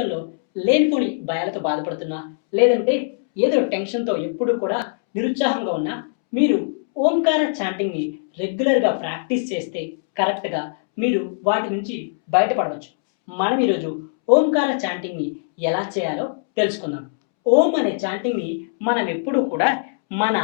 జీవితంలో లేనిపోని భయాలతో బాధపడుతున్నా, లేదంటే ఏదో టెన్షన్‌తో ఎప్పుడూ కూడా నిరుత్సాహంగా ఉన్నా, మీరు ఓంకార చాంటింగ్‌ని రెగ్యులర్‌గా ప్రాక్టీస్ చేస్తే కరెక్ట్‌గా మీరు వాటి నుంచి బయటపడవచ్చు. మనం ఈరోజు ఓంకార చాంటింగ్‌ని ఎలా చేయాలో తెలుసుకుందాం. ఓం అనే చాంటింగ్‌ని మనం ఎప్పుడూ కూడా మన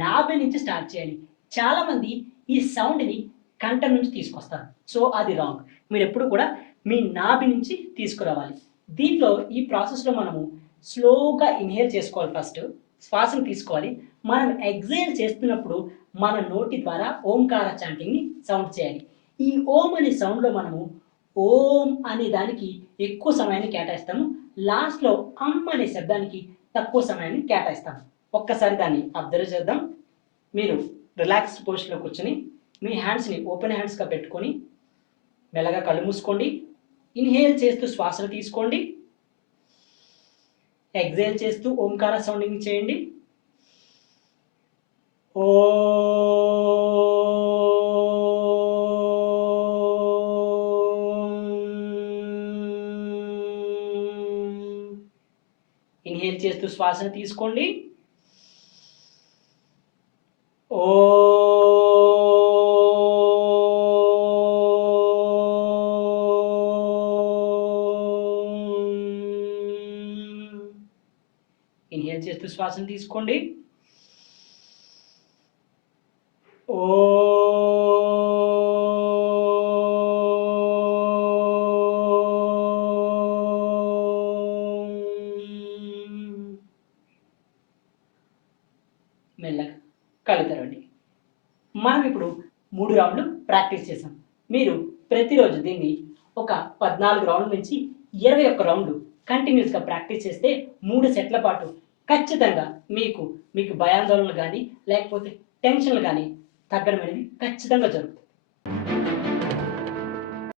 నాభి నుంచి స్టార్ట్ చేయాలి. చాలామంది ఈ సౌండ్‌ని కంఠం నుంచి తీసుకొస్తారు. సో, అది రాంగ్. మీరెప్పుడు కూడా మీ నాభి నుంచి తీసుకురావాలి. దీంట్లో ఈ ప్రాసెస్‌లో మనము స్లోగా ఇన్‌హేల్ చేసుకోవాలి ఫస్ట్. శ్వాసను తీసుకోవాలి. మనం ఎక్స్‌హేల్ చేస్తున్నప్పుడు మన నోటి ద్వారా ఓంకార చాంటింగ్‌ని సౌండ్ చేయాలి. ఈ ఓం అనే సౌండ్‌లో మనము ఓం అనే దానికి ఎక్కువ సమయాన్ని కేటాయిస్తాము. లాస్ట్‌లో అనే శబ్దానికి తక్కువ సమయాన్ని కేటాయిస్తాం. ఒక్కసారి దాన్ని అబ్జర్వ్ చేద్దాం. మీరు రిలాక్స్డ్ పొజిషన్‌లో కూర్చొని మీ హ్యాండ్స్‌ని ఓపెన్ హ్యాండ్స్‌గా పెట్టుకొని మెల్లగా కళ్ళు మూసుకోండి. ఇన్‌హేల్ చేస్తూ శ్వాసను తీసుకోండి. ఎక్స్‌హేల్ చేస్తూ ఓంకార సౌండింగ్ చేయండి. ఇన్‌హేల్ చేస్తూ శ్వాసను తీసుకోండి. ఇన్‌హేల్ చేస్తూ శ్వాసను తీసుకోండి. మెల్లగా కళ్ళు తెరవండి. మనం ఇప్పుడు 3 రౌండ్లు ప్రాక్టీస్ చేసాం. మీరు ప్రతిరోజు దీన్ని ఒక 14 రౌండ్ల నుంచి 21 రౌండ్లు కంటిన్యూస్‌గా ప్రాక్టీస్ చేస్తే 3 సెట్ల పాటు ఖచ్చితంగా మీకు భయాందోళనలు గానీ, లేకపోతే టెన్షన్‌లు గానీ తగ్గడం అనేది ఖచ్చితంగా జరుగుతుంది.